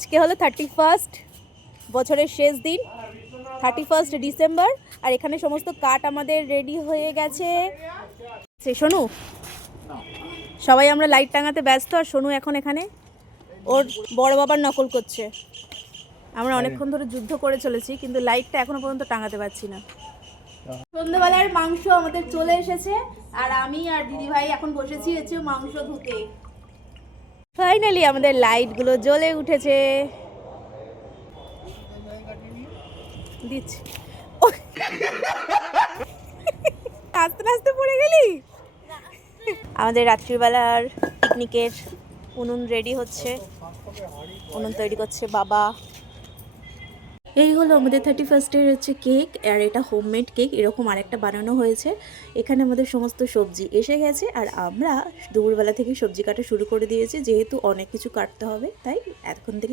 আজকে হলো 31st, বছরের শেষ দিন, 31 ডিসেম্বর। আর এখানে সমস্ত কাঠ আমাদের রেডি হয়ে গেছে। সোনু, সবাই আমরা লাইট টাঙাতে ব্যস্ত, আর সোনু এখন এখানে ওর বড় বাবার নকল করছে। আমরা অনেকক্ষণ ধরে যুদ্ধ করে চলেছি, কিন্তু লাইটটা এখনো পর্যন্ত টাঙাতে পারছি না। সন্ধ্যাবেলার মাংস আমাদের চলে এসেছে, আর আমি আর দিদিভাই এখন বসেছি হচ্ছে মাংস ধুতে। ফাইনালি আমাদের লাইটগুলো জ্বলে উঠেছে। দিচ্ছি। আস্তে আস্তে পড়ে গেলি। আমাদের রাত্রিবেলার পিকনিকের উনুন রেডি হচ্ছে, উনুন তৈরি করছে বাবা। এই হলো আমাদের 31স্টের হচ্ছে কেক, আর এটা হোমমেড কেক। এরকম আরেকটা বানানো হয়েছে। এখানে আমাদের সমস্ত সবজি এসে গেছে, আর আমরা দুপুরবেলা থেকে সবজি কাটা শুরু করে দিয়েছি, যেহেতু অনেক কিছু কাটতে হবে তাই এখন থেকে